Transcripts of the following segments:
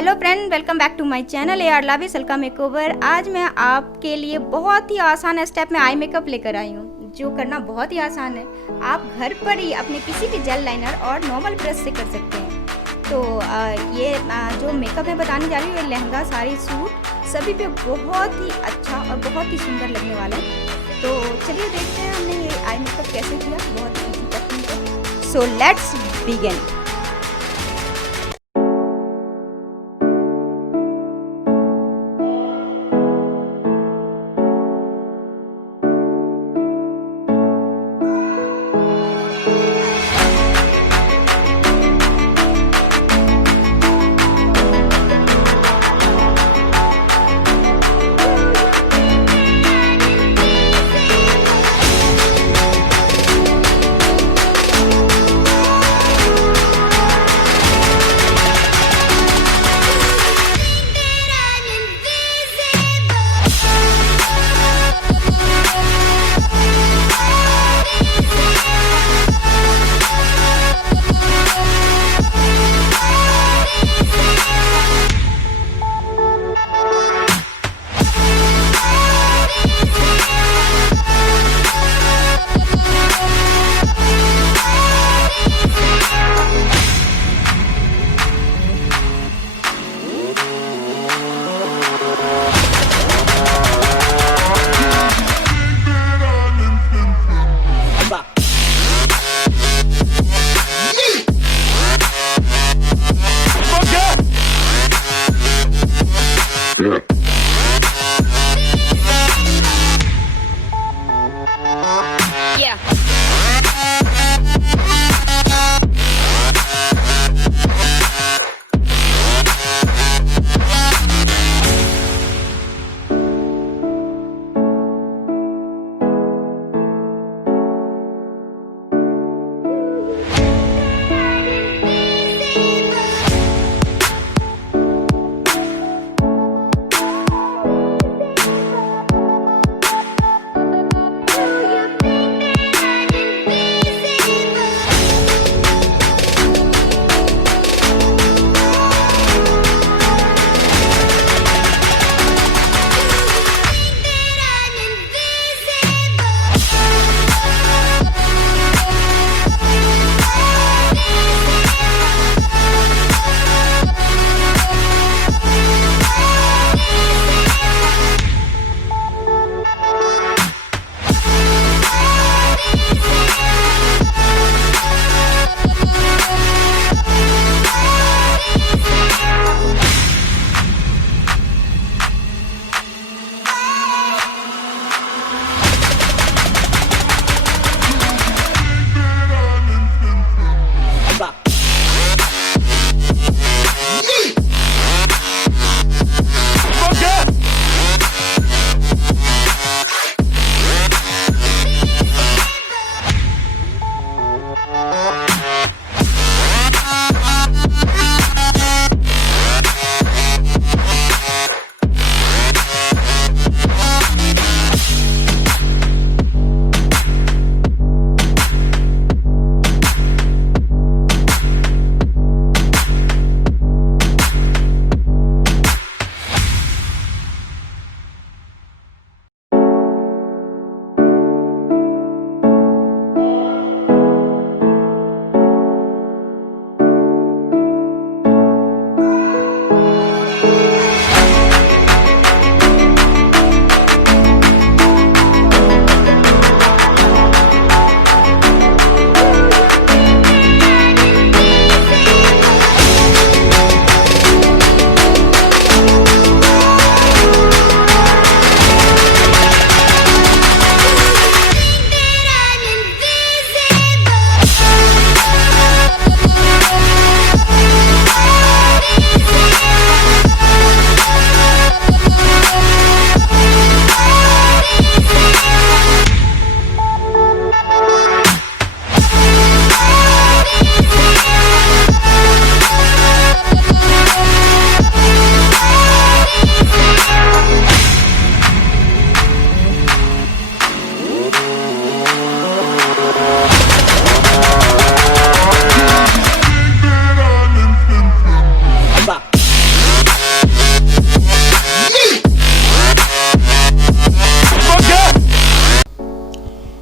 Hello friend, welcome back to my channel LAVISH हल्का makeover. आज मैं आपके लिए बहुत ही आसान स्टेप में आई मेकअप लेकर आई हूँ, जो करना बहुत ही आसान है। आप घर पर ही अपने किसी भी जेल लाइनर और नॉर्मल ब्रश से कर सकते हैं। तो ये जो मेकअप मैं बताने जा रही हूँ, ये लहंगा, साड़ी, सूट सभी पे बहुत ही अच्छा और बहुत ही सुंदर लगने वाला है। तो चलिए देखते हैं हमने ये आई मेकअप कैसे किया, बहुत ही ईजी टेक्निक है। So let's begin.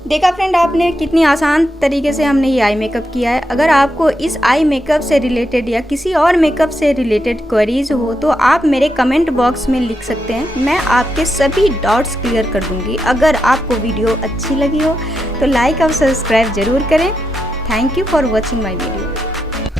देखा फ्रेंड आपने कितनी आसान तरीके से हमने ये आई मेकअप किया है। अगर आपको इस आई मेकअप से रिलेटेड या किसी और मेकअप से रिलेटेड क्वेरीज हो तो आप मेरे कमेंट बॉक्स में लिख सकते हैं, मैं आपके सभी डाउट्स क्लियर कर दूंगी। अगर आपको वीडियो अच्छी लगी हो तो लाइक और सब्सक्राइब ज़रूर करें। Thank you for watching my video.